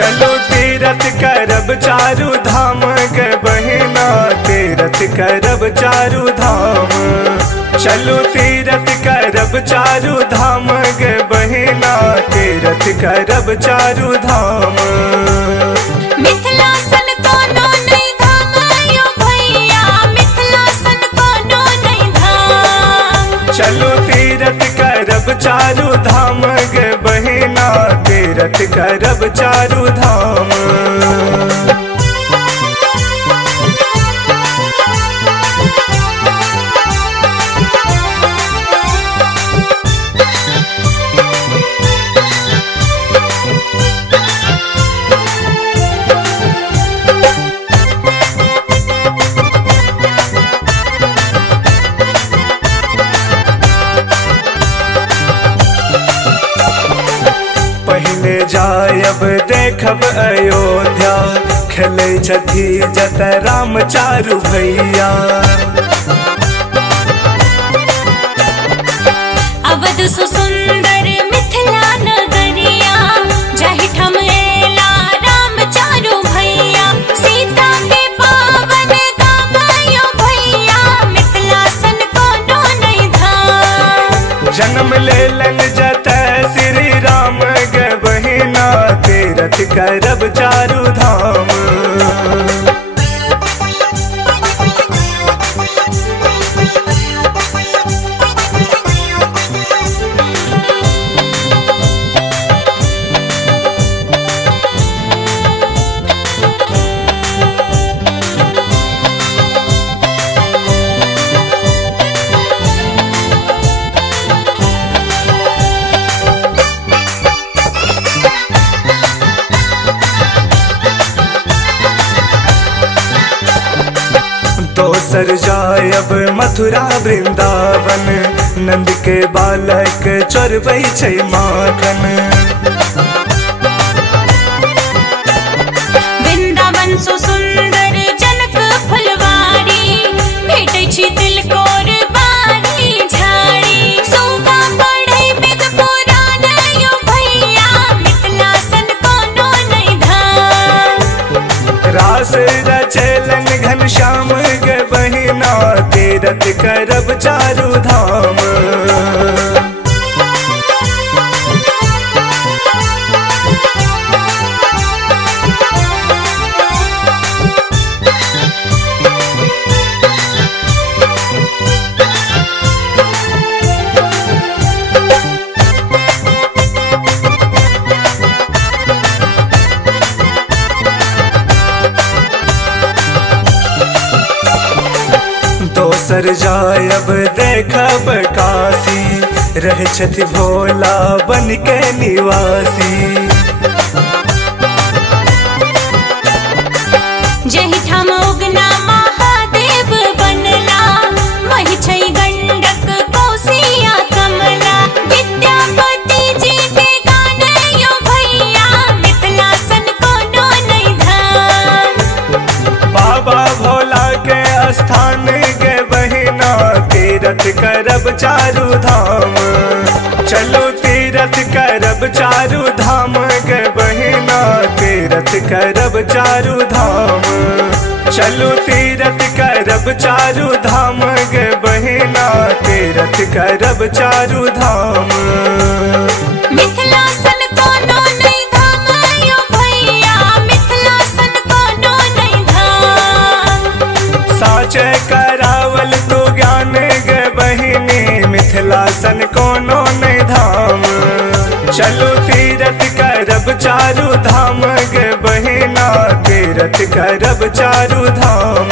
चलो तीरथ करब चारू धाम गे बहिना, तीरथ करब चारू धाम। चलो तीरथ करब चारू धाम गे बहिना, तीरथ करब चारू धाम। मिथिलासन कोनो नहीं धाम यो भैया, मिथिलासन कोनो नहीं धाम। चलो तीरथ करब चारू धाम गे बहिना, तीरथ करब चारू धाम। पहले जायब देखब अयोध्या, खेलै छथि जत राम चारू भैया। अवध सुसुंदर मिथिला नगरिया, जाहि ठम एला राम चारू भैया। सीता के पावन गाम यो भैया, मिथिलासन कोनो नहीं धाम। जन्म लेलन जत श्री राम गे बहिना, तीरथ करब चारू धाम। दोसर जायब मथुरा वृंदावन, नंद के बालक चोरबै छै माखन। वृंदावन सुसुंदर जनक फुलवारी, भेटै छी तिलकोर बारी झाड़ी। सूगा पढ़ै वेद पुराण यो भैया, मिथिलासन कोनो नहीं धाम। रास रचेलन घनश्याम गे बहिना, तीरथ करब चारू धाम। दोसर जायब देखब काशी, रह छथि भोला बन के निवासी। जहि ठाम उगना महादेव बनला, वही छै गंडक कोसिया कमला। विद्यापति जी के गान यो भैया, मिथिलासन कोनो नहीं धाम। बाबा भोला के स्थान गे बहिना, तीरथ करब चारू धाम। चलो तीरथ करब चारू धाम गे बहिना, तीरथ करब चारू धाम। चलो तीरथ करब चारू धाम गे बहिना, तीरथ करब चारू धाम। मिथिलासन कोनो नहीं धाम यो भैया, मिथिलासन कोनो नहीं धाम। साचे करावल तू ज्ञान गे बहिनी, मिथिलासन कोनो नहीं धाम। चलो तीरथ करब चारू धाम गे बहिना, तीरथ करब चारू धाम।